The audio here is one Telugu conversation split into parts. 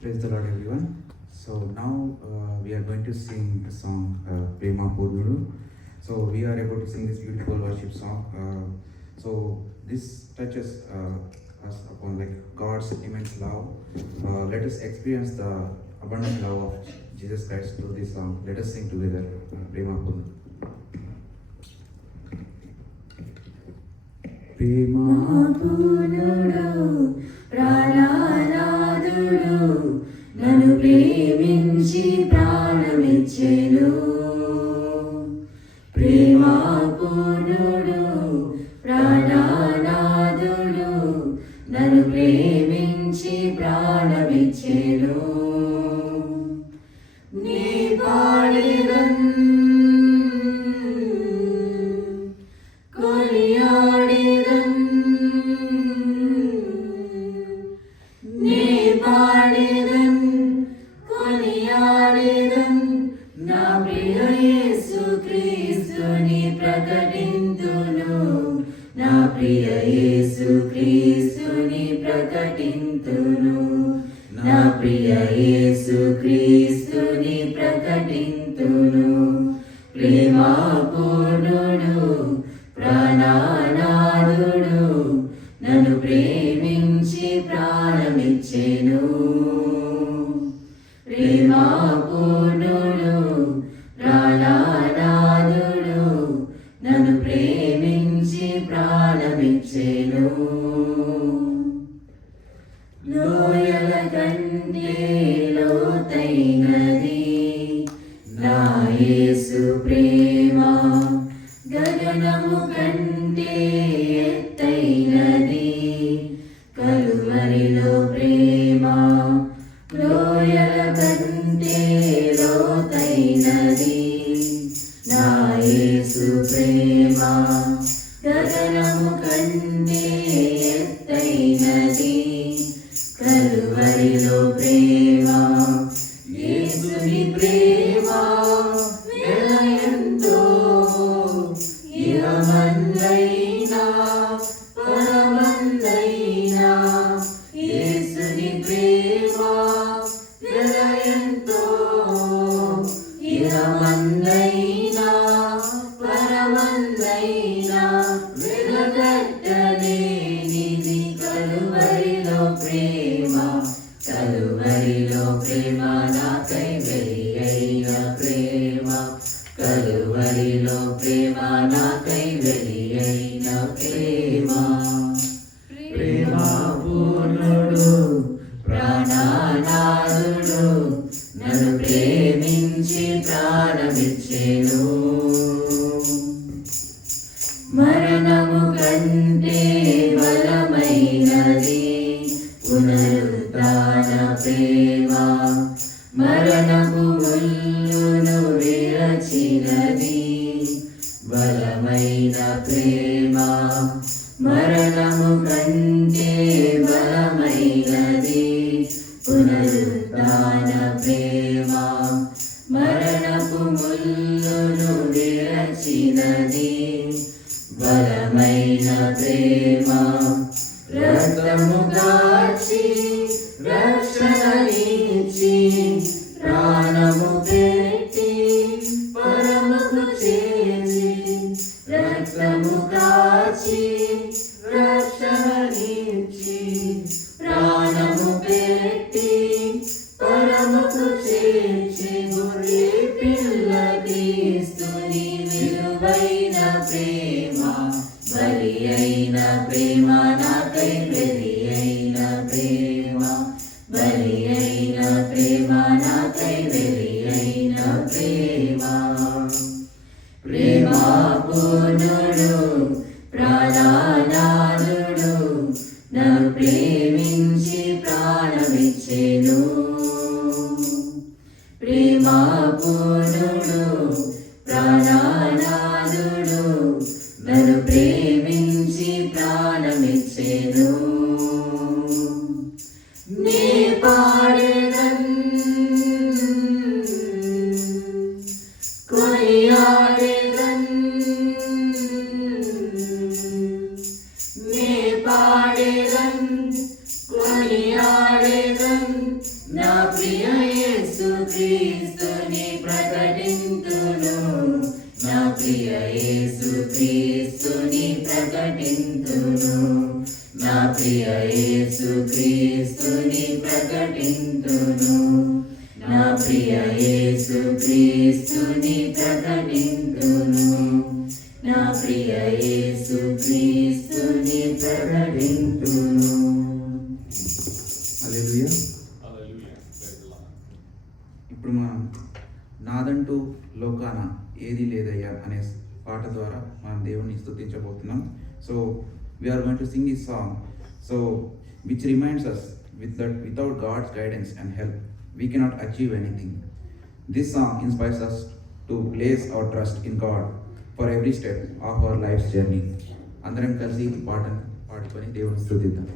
Praise the Lord, everyone. So now we are going to sing the song Prema Purnudu. So we are about to sing this beautiful worship song. So this touches us upon like God's immense love. Let us experience the abundant love of Jesus Christ through this song. Let us sing together Prema Purnudu. Prema పూర్ణుడు ప్రాణనాథుడు నన్ను ప్రేమించి ప్రాణమిచ్చెను. ప్రేమా పూర్ణుడు ప్రాణనాథుడు నన్ను ప్రేమించి ప్రాణమిచ్చెను. నీ పాడెదన్ కొనియాడెదన్ నీ పాడెదన్ కొనియాడెదన్ నా ప్రియ యేసు క్రీస్తుని ప్రకటింతును. నా ప్రియ యేసు క్రీస్తుని ప్రకటింతును. నా ప్రియ యేసు క్రీస్తుని ప్రకటింతును. ప్రేమా పూర్ణుడు ప్రాణనాథుడు నన్ను ప్రేమించి ప్రాణమిచ్చెను. ప్రేమా పూర్ణుడు ప్రాణనాథుడు నన్ను ప్రేమించి ప్రాణమిచ్చెను. లోయల కంటే లోతైనది నా యేసు ప్రేమ, గగనము కంటే ఎత్తైనది కలువరిలో ప్రేమ. లోయల కంటే లోతైనది నా యేసు ప్రేమ, గగనము కంటే ఎత్తైనది కలువరిలో ప్రేమ. యేసుని ప్రేమ వెలయంతో ఇహమందైనా పరమందైనా. యేసుని ప్రేమ వెలయంతో ఇహమందైనా పరమందైనా. వెలగట్టలేనిది కలువరిలో ప్రేమ, కలువరిలో ప్రేమ నాకై వెలి అయిన ప్రేమ, కలువరిలో ప్రేమ నాకై వెలి అయిన ప్రేమ. ప్రేమా పూర్ణుడు ప్రాణనాథుడు నన్ను ప్రేమించి ప్రాణమిచ్చెను. మరణము కంటే బలమైనది పునరుత్థాన ప్రేమ, మరణపు ముల్లును విరచినది బలమైన ప్రేమ. మరణము కంటే బలమైనది పునరుత్థాన ప్రేమ, మరణపు ముల్లును విరచినది బలమైన ప్రేమ. రక్తము కార్చి రక్షణనిచ్చి ప్రాణము పెట్టి పరముకు చేసి. రక్తము కార్చి రక్షణనిచ్చి ప్రాణము పెట్టి పరముకు చేసి. గొర్రె పిల్ల క్రీస్తుని విలువైన ప్రేమ, బలి అయిన ప్రేమ నాకై బలి అయిన ప్రేమ, బలి అయిన ప్రేమ నాకై బలి అయిన ప్రేమ. ప్రేమా పూర్ణుడు ప్రాణనాథుడు నన్ను ప్రేమించి ప్రాణమిచ్చెను. ప్రేమా పూర్ణుడు ప్రాణనాథుడు నన్ను ప్రేమించి ప్రాణమిచ్చెను. నీ పాడెదన్ కొనియాడెదన్ నీ పాడెదన్ కొనియాడెదన్ నా ప్రియ యేసు క్రీస్తుని ప్రకటింతును నా ప్రియ యేసు క్రీస్తుని ప్రకటింతును నా ప్రియ యేసు క్రీస్తుని ప్రకటింతును నా ప్రియ యేసు క్రీస్తుని ప్రకటింతును నా ప్రియ యేసు క్రీస్తుని ప్రకటింతును. హల్లెలూయా. ఇప్పుడు మనం నాదంటూ లోకాన ఏది లేదయ్యా అనే పాట ద్వారా మనం దేవుని స్తుతించబోతున్నాం. So we are going to sing this song so which reminds us without God's guidance and help we cannot achieve anything. This song inspires us to place our trust in God for every step of our life's journey. అందరం కలిసి ఈ పాటను పాడుకొని దేవుని స్తుతిద్దాం.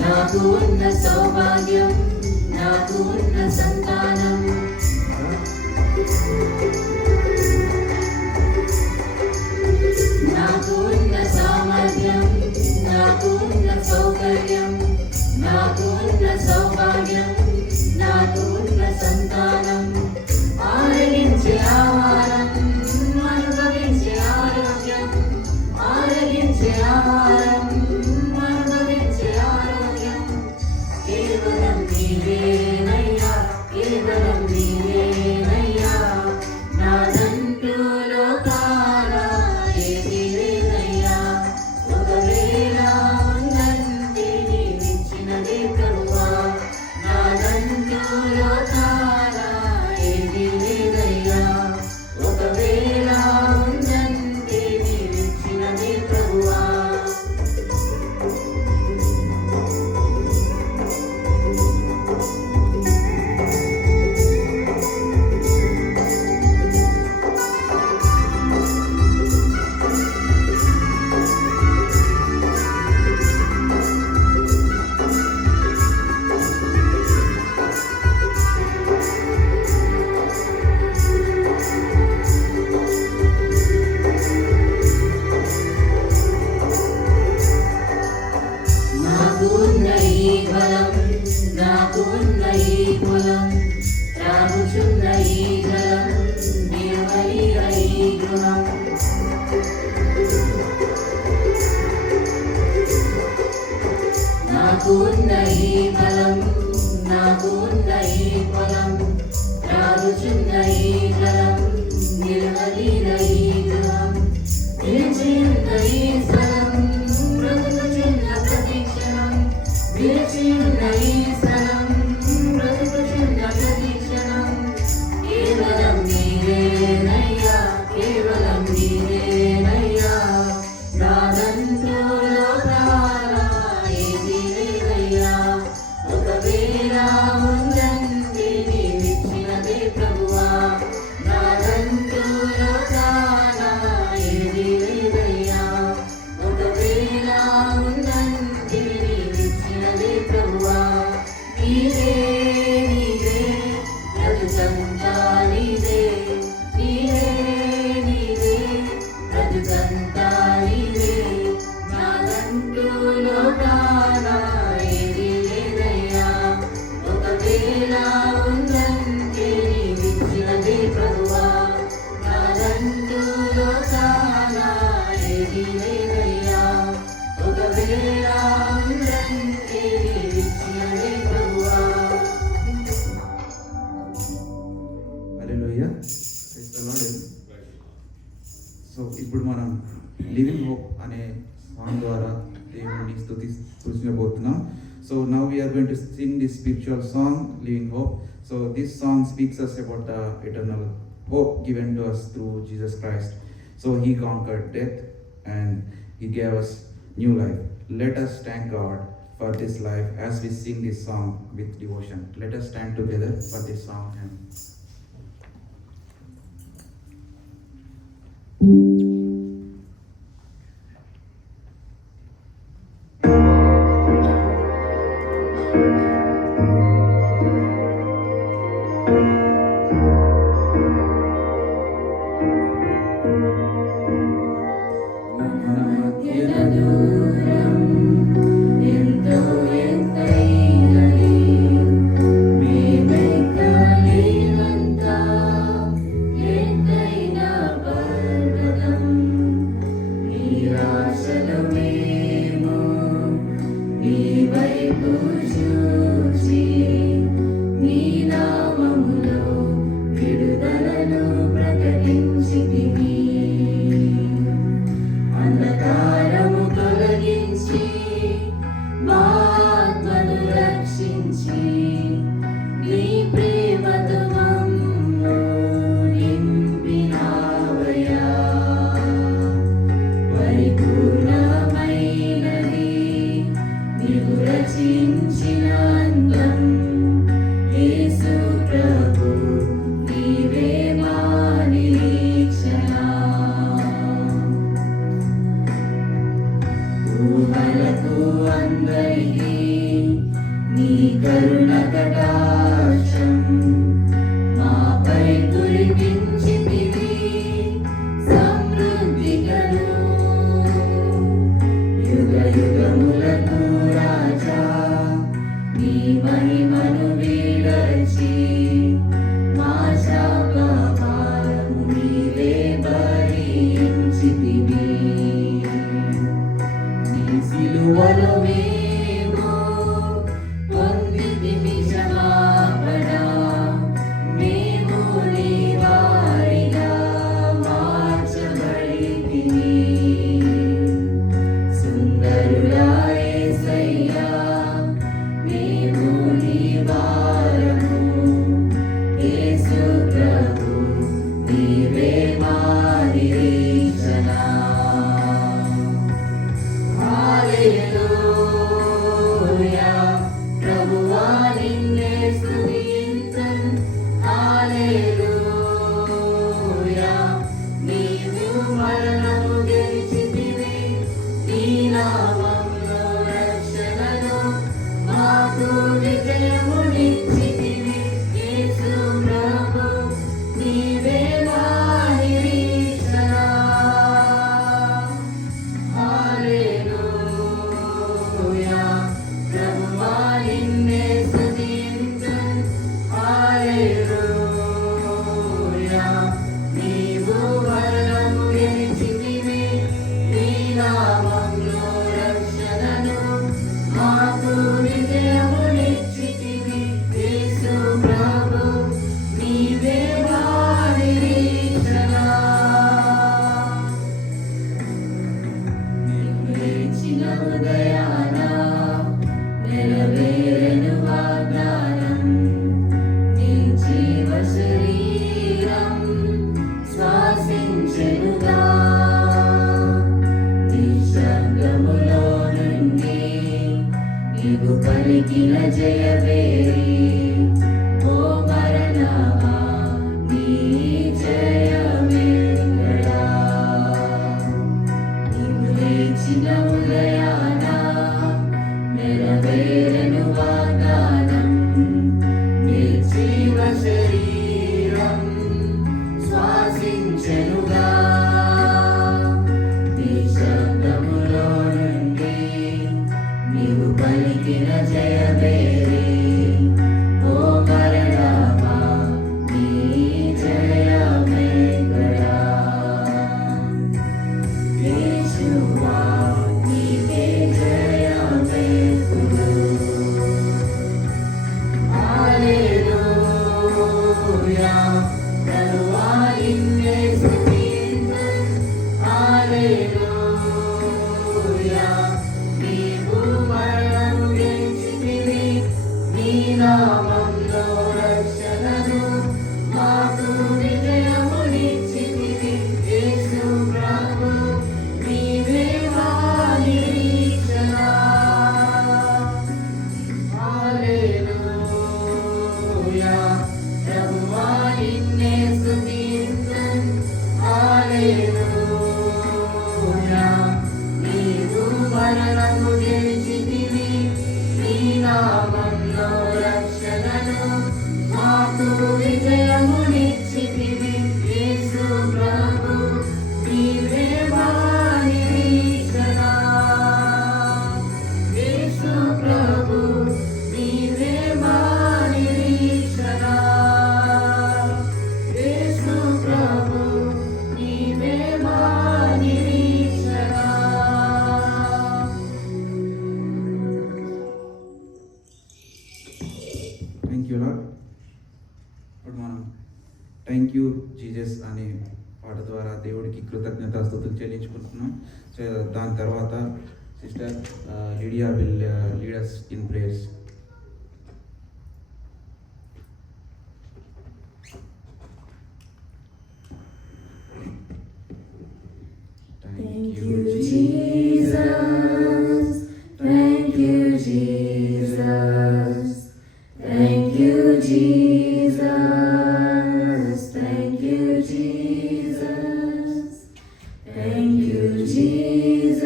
నాకు ఉన్న సౌభాగ్యం నాకు ఉన్న సంతానం నాకు ఉన్న సామర్థ్యం నాకు ఉన్న సౌకర్యం నాకు ఉన్న సౌభాగ్యం నాకు ఉన్న సంతానం ఆరగించే ఆహారం అనుభవించే ఆరోగ్యం ఆరగించే ఆహారం కేవలం నీవేనయ్యా కేవలం నీవేనయ్యా నాదంటూ లోకాన ఏది లేదయ్యా ఒకవేళ ఉందంటే నీవిచ్చినదే ప్రభువా నాదంటూ లోకాన ఏది లేదయ్యా ఒకవేళ ఉందంటే నీవిచ్చినదే ప్రభువా. నాకు ఉన్న ఈ బలం నాకు ఉన్న ఈ కులం త్రాగుచున్న ఈ జలం నిలవలిన ఈ గృహం నాకు ఉన్న ఈ బలం నాకు ఉన్న ఈ పొలం త్రాగుచున్న ఈ జలం నిలవలిన ఈ గృహం నిలిచి ఉన్న ఈ స్థలం సాంగ్ ద్వారా దేవుని స్తుతించబోతున్నాం. So now we are going to sing this spiritual song, Living Hope. So this song speaks us about the eternal hope given to us through Jesus Christ. So he conquered death and he gave us new life. Let us thank God for this life as we sing this song with devotion. Let us stand together for this song. You are దేవుడికి కృతజ్ఞతాస్తుతులు చెల్లించుకుంటున్నాం. సో దాని తర్వాత sister Lydia will lead us in prayers. Thank you, Jesus. Thank you, Jesus. Thank you, Jesus. Thank you, Jesus. Thank you, Jesus.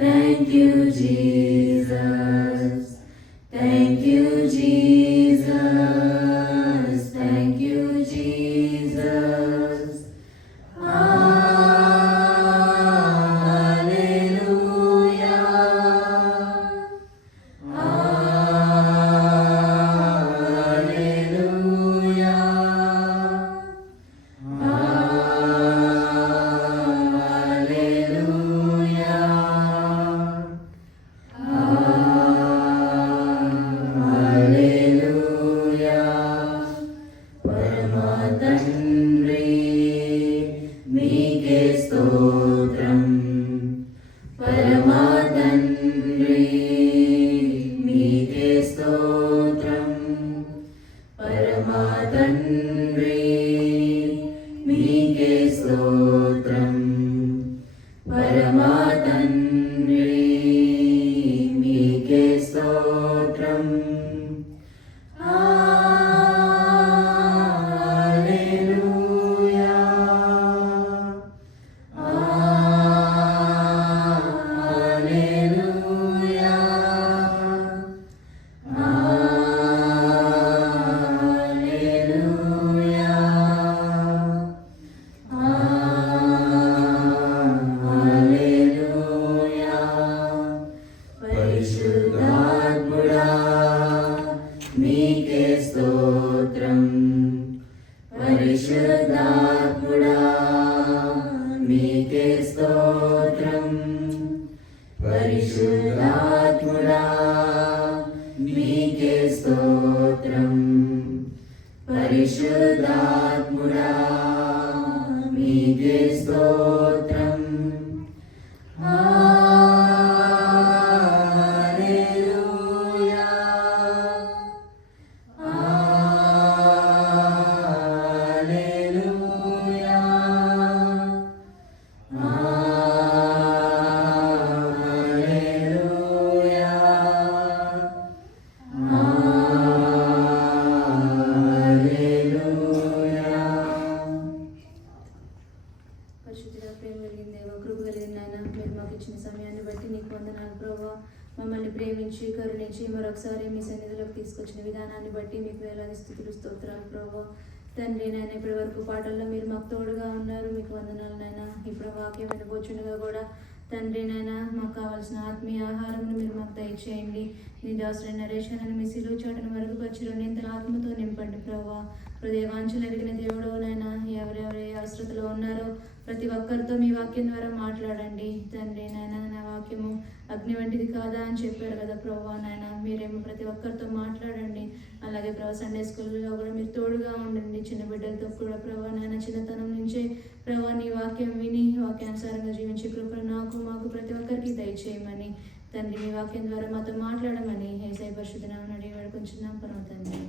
Thank you, Jesus. Thank you, Jesus. Thank you, Jesus. Hallelujah. Hallelujah. పరమా తండ్రి మీకే స్తోత్రం. పరమా తండ్రి మీకే స్తోత్రం. పరమా తండ్రి మీకే స్తోత్రం. పరమా తండ్రి మీకే స్తోత్రం. Hallelujah. Hallelujah. పరిశుద్ధాత్ముడా మీకే స్తోత్రం. పరిశుద్ధాత్ముడా మీకే స్తోత్రం. పరిశుద్ధాత్ముడా మీకే స్తోత్రం. పరిశుద్ధాత్ముడా మీకే స్తోత్రం. Hallelujah. Hallelujah. పరిశుద్ధుడా, ప్రేమ కలిగిన దేవా, కృప కలిగిన నాయన, మీరు మాకు ఇచ్చిన సమయాన్ని బట్టి నీకు వందనాలు ప్రభువా. మమ్మల్ని ప్రేమించి కరుణించి మరొకసారి మీ సన్నిధిలోకి తీసుకొచ్చిన విధానాన్ని బట్టి మీకు వేలాది స్థుతులు స్తోత్రాలు ప్రభువా. తండ్రి నాయన, ఇప్పటి వరకు పాటల్లో మీరు మాకు తోడుగా ఉన్నారు, మీకు వందనాలు నాయన. ఇప్పుడు వాక్యం వినబోచుండగా కూడా తండ్రి నాయన, మాకు కావాల్సిన ఆత్మీయ ఆహారంను మీరు మాకు దయచేయండి. నీ దాసుడైన నరేషాన్ని మీ సిలువ చాటును మరుగుపరిచి రెండింతల ఆత్మతో నింపండి ప్రభువా. హృదయవాంఛలు ఎరిగిన దేవుడు నాయన, ఎవరెవరు ఏ అవసరతలో ఉన్నారో ప్రతి ఒక్కరితో మీ వాక్యం ద్వారా మాట్లాడండి తండ్రి నాయన. నా వాక్యము అగ్ని వంటిది కాదా అని చెప్పారు కదా ప్రభువా నాయన, మీరేమో ప్రతి ఒక్కరితో మాట్లాడండి. అలాగే ప్రభు సండే స్కూల్లో కూడా మీరు తోడుగా ఉండండి. చిన్న బిడ్డలతో కూడా ప్రభు నాయన, చిన్నతనం నుంచే ప్రభు నీ వాక్యం విని వాక్యానుసారంగా జీవించే కృపను నాకు మాకు ప్రతి ఒక్కరికి దయచేయమని తండ్రి, మీ వాక్యం ద్వారా మాతో మాట్లాడమని యేసయ్య పరిశుద్ధ నామమున అడిగి వేడుకొంచున్నాం పరమ తండ్రి.